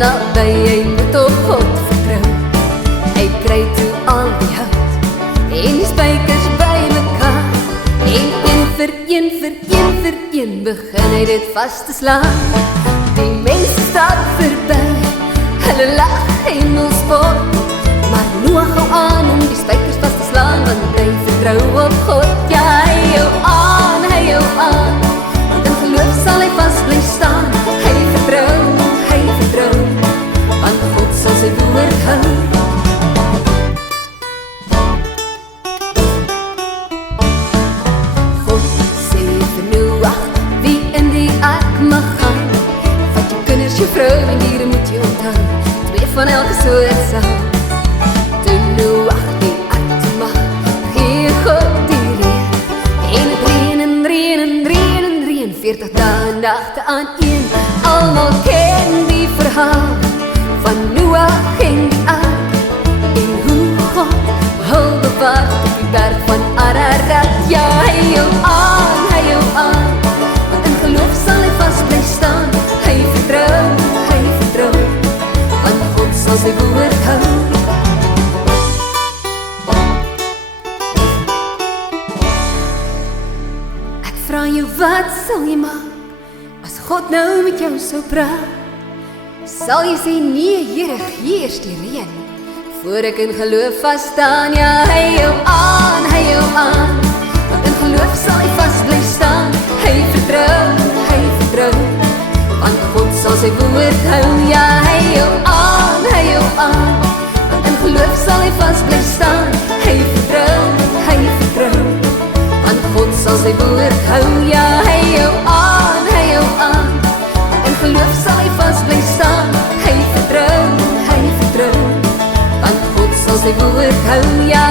naby, hy moet op God vertrou. Hy kry toe al die hout en die spykers by mekaar, en een vir een begin hy dit vas te slaan. Die mense stap verby, hulle lag en wil spot, maar Noag hou aan om die spykers vas te slaan, want hy vertrou op God. Ja, hy hou aan, want in geloof sal hy vast bly staan. Hy vertrou, want God sal sy woord hou. God sê vir Noag, wie in die ark mag gaan, vat jou kinders, jou vrou en diere moet jy onthou, 2 van elke soort saam. Toe Noag die ark toe maak, gee God die reën, en het reën, 40 dae en nagte aan een. Almal ken die verhaal van Noag en die ark, en hoe God hul bewaar op die berg van Ararat. Ja, hy hou aan, want in geloof sal hy vast bly staan. Hy vertrou, want God sal sy woord hou. Ek vra jou, wat sal jy maak as God nou met jou sou praat? Sal jy sê, nee Here, gee eers die reën, voor ek in geloof vast staan? Ja, hy hou aan, want in geloof sal hy vast bly staan. Hy vertrou, want God sal sy woord hou. Ja, hy hou aan, want in geloof sal hy vast bly staan. Hy vertrou, want God sal sy woord hou. Ja, hy hou aan, in geloof sal hy vast bly staan. Hy vertrou, want God sal sy woord hou. Ja,